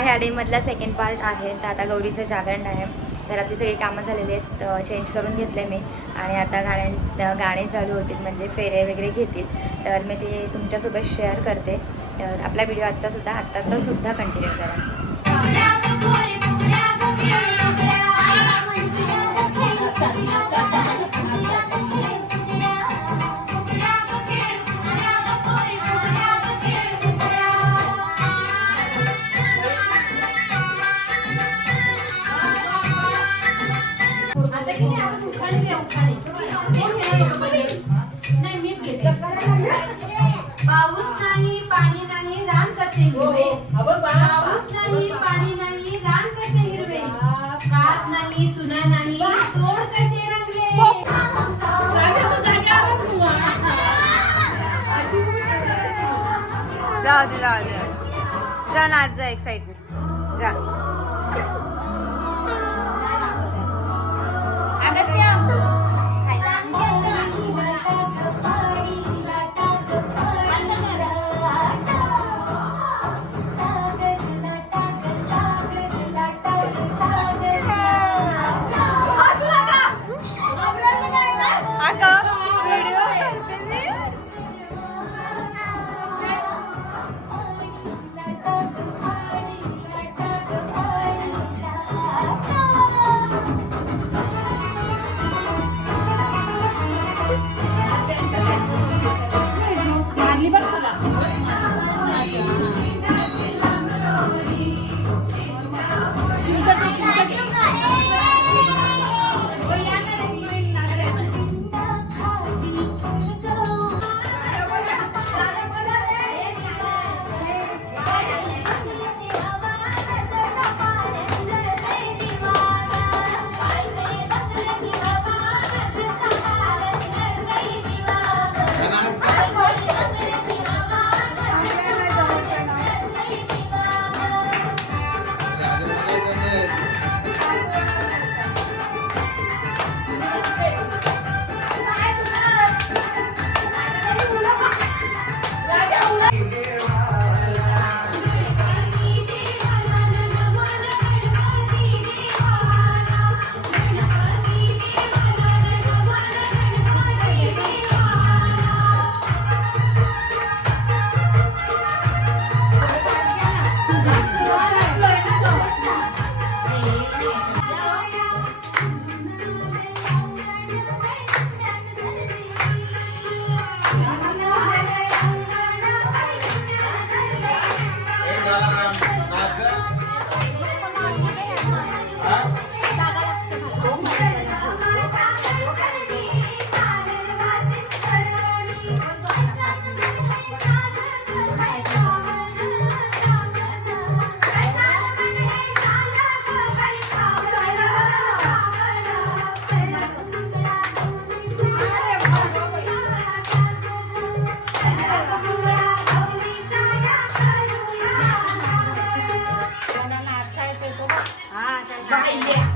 ह्या डेमधला second part आहे. तर आता गौरीचं जागरण आहे. घरातली सगळी कामं झालेली आहेत. चेंज करून घेतले मी. आणि आता गाण्या गाणे चालू होतील. म्हणजे फेरे वगैरे घेतील. तर मी ते तुमच्यासोबत शेअर करते. तर आपला व्हिडिओ आजचा सुद्धा आत्ताचा सुद्धा कंटिन्यू करा. पाऊस नाही पाणी नाही रान कसे हिरवे? पाऊस नाही पाणी नाही रान कसे हिरवे? कात नाही सुना नाही तोड कसे रंगले? जाऊ दे जाऊ दे जा नाच जा एक्साइटमेंट जा. 拿一遍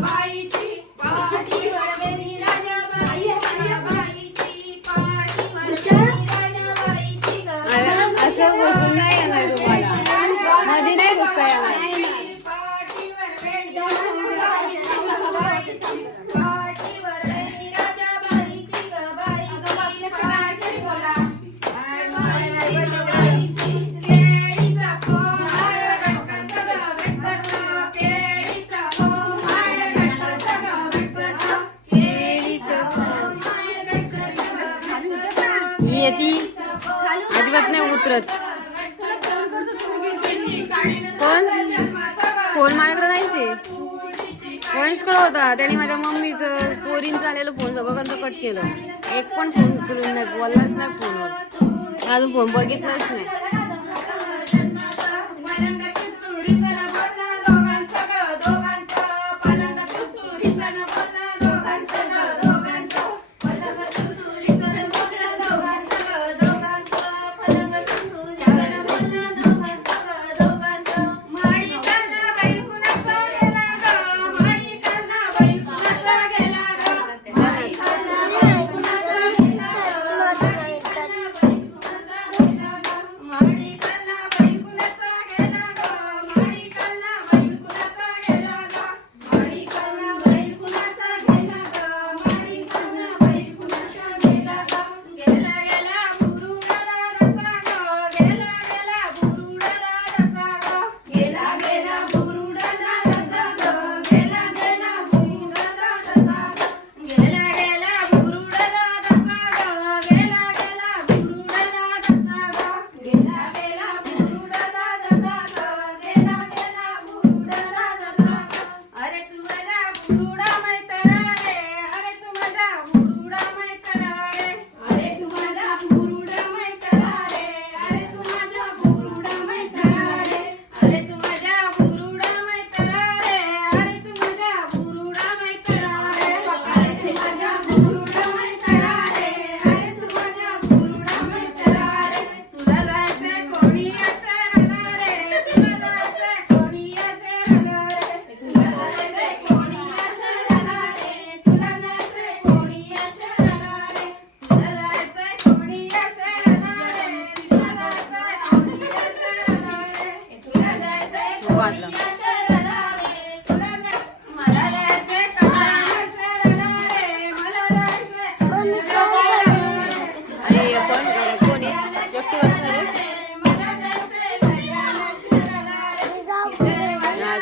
Bye. आहे ती अजिबात नाही उतरत. पण फोन माझ्याकडे नाहीचे. आहे फोनकडे होता त्याने माझ्या मम्मीचं पोरीन आलेलं फोन सगळं कट केलं. एक पण फोन उचलून नाही बोललाच नाही फोनवर. अजून फोन बघितलाच नाही.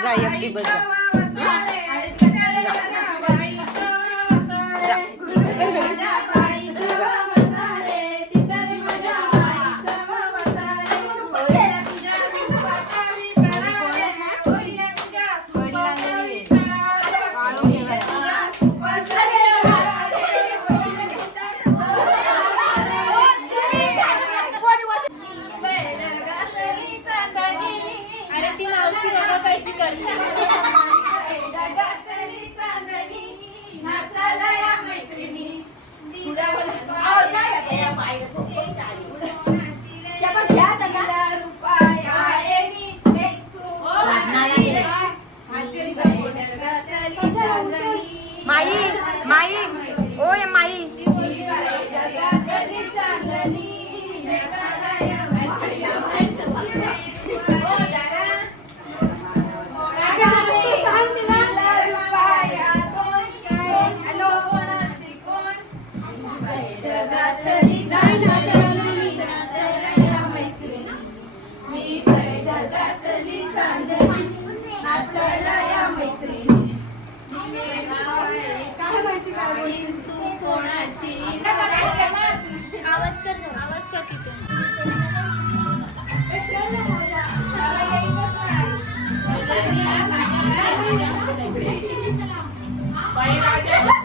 જાય એકલી બધા. જા. Are you guys?